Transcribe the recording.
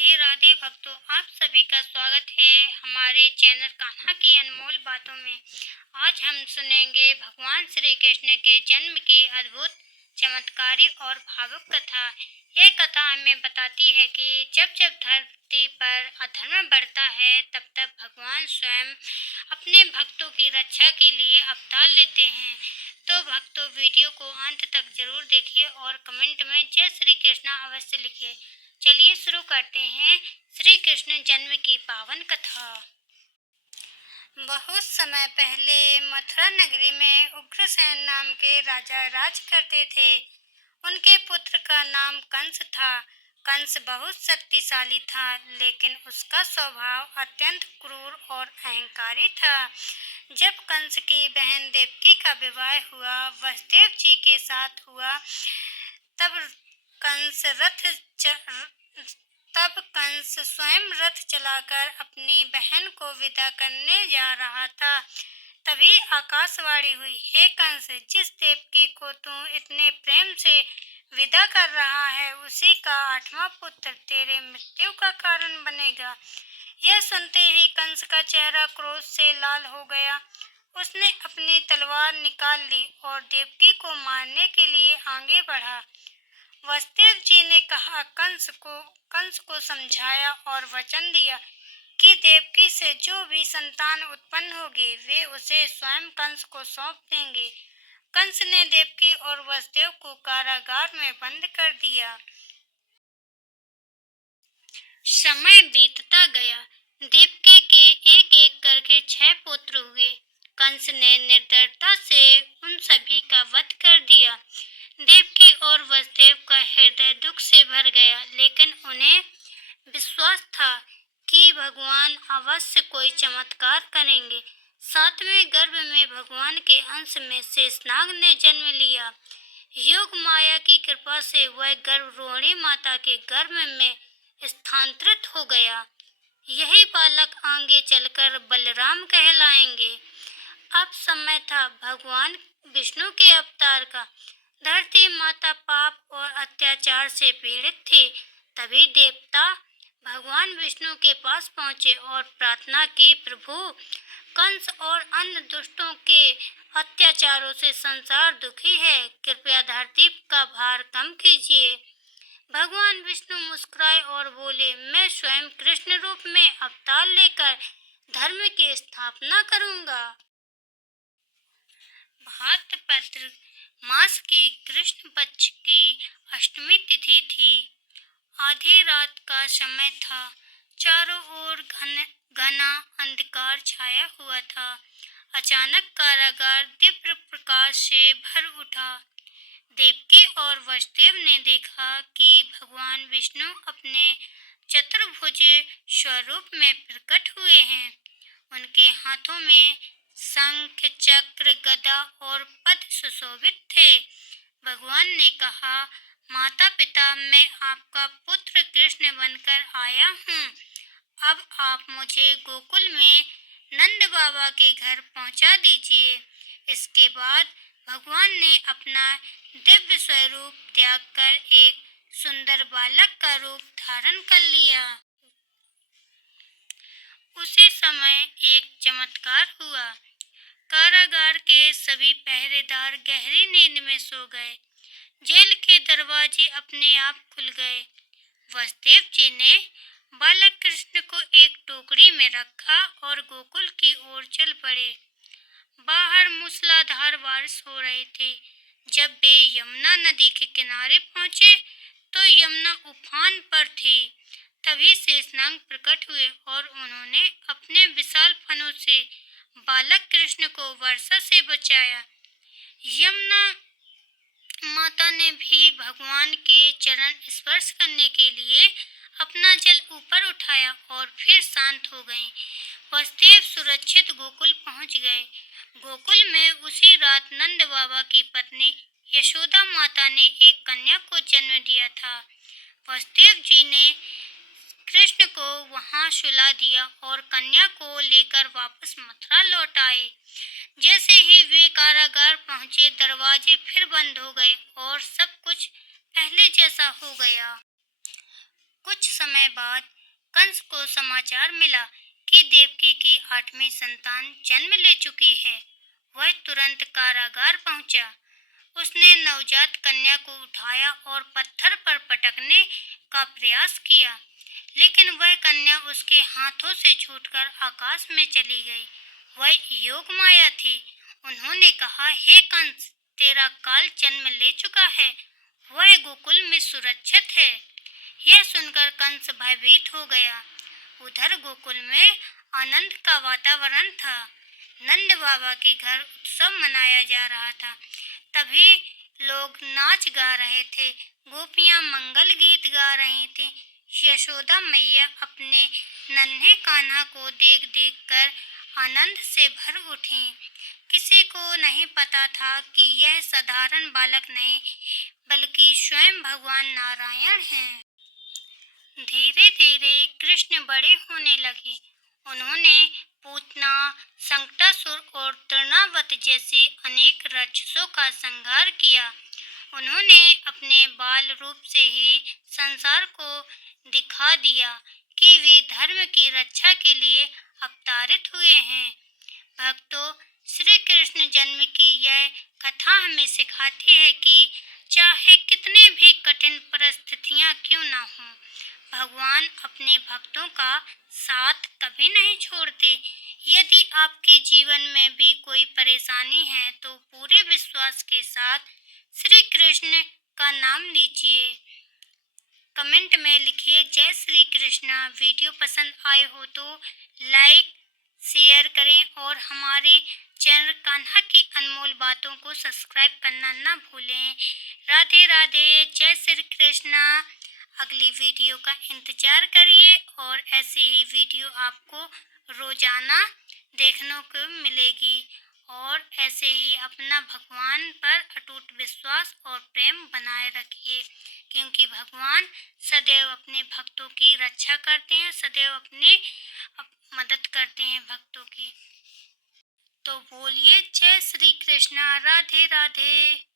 राधे राधे भक्तों, आप सभी का स्वागत है हमारे चैनल कान्हा की अनमोल बातों में। आज हम सुनेंगे भगवान श्री कृष्ण के जन्म की अद्भुत, चमत्कारी और भावुक कथा। यह कथा हमें बताती है कि जब जब धरती पर अधर्म बढ़ता है, तब तब भगवान स्वयं अपने भक्तों की रक्षा के लिए अवतार लेते हैं। तो भक्तों, वीडियो को अंत तक जरूर देखिए और कमेंट में जय श्री कृष्णा अवश्य लिखिए। चलिए शुरू करते हैं श्री कृष्ण जन्म की पावन कथा। बहुत समय पहले मथुरा नगरी में उग्रसेन नाम के राजा राज करते थे। उनके पुत्र का नाम कंस था। कंस बहुत शक्तिशाली था, लेकिन उसका स्वभाव अत्यंत क्रूर और अहंकारी था। जब कंस की बहन देवकी का विवाह हुआ, वसुदेव जी के साथ हुआ, तब कंस स्वयं रथ चलाकर अपनी बहन को विदा करने जा रहा था। तभी आकाशवाणी हुई, हे कंस, जिस देवकी को तू इतने प्रेम से विदा कर रहा है, उसी का 8वां पुत्र तेरे मृत्यु का कारण बनेगा। यह सुनते ही कंस का चेहरा क्रोध से लाल हो गया। उसने अपनी तलवार निकाल ली और देवकी को मारने के लिए आगे बढ़ा। वसुदेव जी ने कंस को समझाया और वचन दिया कि देवकी से जो भी संतान उत्पन्न होगी, वे उसे स्वयं कंस को सौंप देंगे। कंस ने देवकी और वसुदेव को कारागार में बंद कर दिया। समय बीतता गया। देवकी के एक एक करके 6 पुत्र हुए। कंस ने निर्दयता से उन सभी का वध कर दिया। देवकी और वसुदेव का हृदय दुख से भर गया, लेकिन उन्हें विश्वास था कि भगवान अवश्य कोई चमत्कार करेंगे। 7वें गर्भ में भगवान के अंश में शेषनाग ने जन्म लिया। योग माया की कृपा से वह गर्भ रोहिणी माता के गर्भ में स्थानांतरित हो गया। यही बालक आगे चलकर बलराम कहलाएंगे। अब समय था भगवान विष्णु के अवतार का। धरती माता पाप और अत्याचार से पीड़ित थी। तभी देवता भगवान विष्णु के पास पहुंचे और प्रार्थना की, प्रभु, कंस और अन्य दुष्टों के अत्याचारों से संसार दुखी है, कृपया धरती का भार कम कीजिए। भगवान विष्णु मुस्कुराए और बोले, मैं स्वयं कृष्ण रूप में अवतार लेकर धर्म की स्थापना करूंगा। भाद्रपद मास की कृष्ण पक्ष की अष्टमी तिथि थी। आधी रात का समय था। चारों ओर घना अंधकार छाया हुआ था। अचानक कारागार दिव्य प्रकाश से भर उठा। देवकी और वसुदेव ने देखा कि भगवान विष्णु अपने चतुर्भुज स्वरूप में प्रकट हुए हैं। उनके हाथों में शंख, चक्र, गदा और पद्म सुशोभित थे। भगवान ने कहा, माता पिता, मैं आपका पुत्र कृष्ण बनकर आया हूँ। अब आप मुझे गोकुल में नंद बाबा के घर पहुँचा दीजिए। इसके बाद भगवान ने अपना दिव्य स्वरूप त्याग कर एक सुंदर बालक का रूप धारण कर लिया। उसी समय एक चमत्कार हुआ। कारागार के सभी पहरेदार गहरी नींद में सो गए। जेल के दरवाजे अपने आप खुल गए। वसुदेव जी ने बालक कृष्ण को एक टोकरी में रखा और गोकुल की ओर चल पड़े। बाहर मूसलाधार बारिश हो रही थी। जब वे यमुना नदी के किनारे पहुंचे, तो यमुना उफान पर थी। तभी शेषनाग प्रकट हुए और उन्होंने अपने विशाल फनों से बालक कृष्ण को वर्षा से बचाया। यमुना माता ने भी भगवान के चरण स्पर्श करने के लिए अपना जल ऊपर उठाया और फिर शांत हो गईं। वसुदेव सुरक्षित गोकुल पहुंच गए। गोकुल में उसी रात नंद बाबा की पत्नी यशोदा माता ने एक कन्या को जन्म दिया था। वसुदेव जी ने कृष्ण को वहां सुला दिया और कन्या को लेकर वापस मथुरा लौट आए। जैसे ही वे कारागार पहुंचे, दरवाजे फिर बंद हो गए और सब कुछ पहले जैसा हो गया। कुछ समय बाद कंस को समाचार मिला कि देवकी की 8वीं संतान जन्म ले चुकी है। वह तुरंत कारागार पहुंचा। उसने नवजात कन्या को उठाया और पत्थर पर पटकने का प्रयास किया, लेकिन वह कन्या उसके हाथों से छूटकर आकाश में चली गई। वह योग माया थी। उन्होंने कहा, हे कंस, तेरा काल जन्म ले चुका है। वह गोकुल में सुरक्षित है। यह सुनकर कंस भयभीत हो गया। उधर गोकुल में आनंद का वातावरण था। नंद बाबा के घर उत्सव मनाया जा रहा था। तभी लोग नाच गा रहे थे। गोपियां मंगल गीत गा रही थीं। यशोदा मैया अपने नन्हे कान्हा को देख देख कर आनंद से भर उठी। किसी को नहीं पता था कि यह साधारण बालक नहीं, बल्कि स्वयं भगवान नारायण हैं। धीरे धीरे कृष्ण बड़े होने लगे। उन्होंने पूतना, संकटासुर और तृणावत जैसे अनेक राक्षसों का संहार किया। उन्होंने अपने बाल रूप से ही संसार को दिखा दिया कि वे धर्म की रक्षा के लिए अवतरित हुए हैं। भक्तों, श्री कृष्ण जन्म की यह कथा हमें सिखाती है कि चाहे कितनी भी कठिन परिस्थितियां क्यों ना हों, भगवान अपने भक्तों का साथ कभी नहीं छोड़ते। यदि आपके जीवन में भी कोई परेशानी है तो पूरे विश्वास के साथ श्री कृष्ण का नाम लीजिए। कमेंट में लिखिए जय श्री कृष्णा। वीडियो पसंद आए हो तो लाइक शेयर करें और हमारे चैनल कान्हा की अनमोल बातों को सब्सक्राइब करना ना भूलें। राधे राधे, जय श्री कृष्णा। अगली वीडियो का इंतजार करिए और ऐसे ही वीडियो आपको रोजाना देखने को मिलेगी। और ऐसे ही अपना भगवान पर अटूट विश्वास और प्रेम बनाए रखिए, क्योंकि भगवान सदैव अपने भक्तों की रक्षा करते हैं, सदैव अपने मदद करते हैं भक्तों की। तो बोलिए जय श्री कृष्णा। राधे राधे।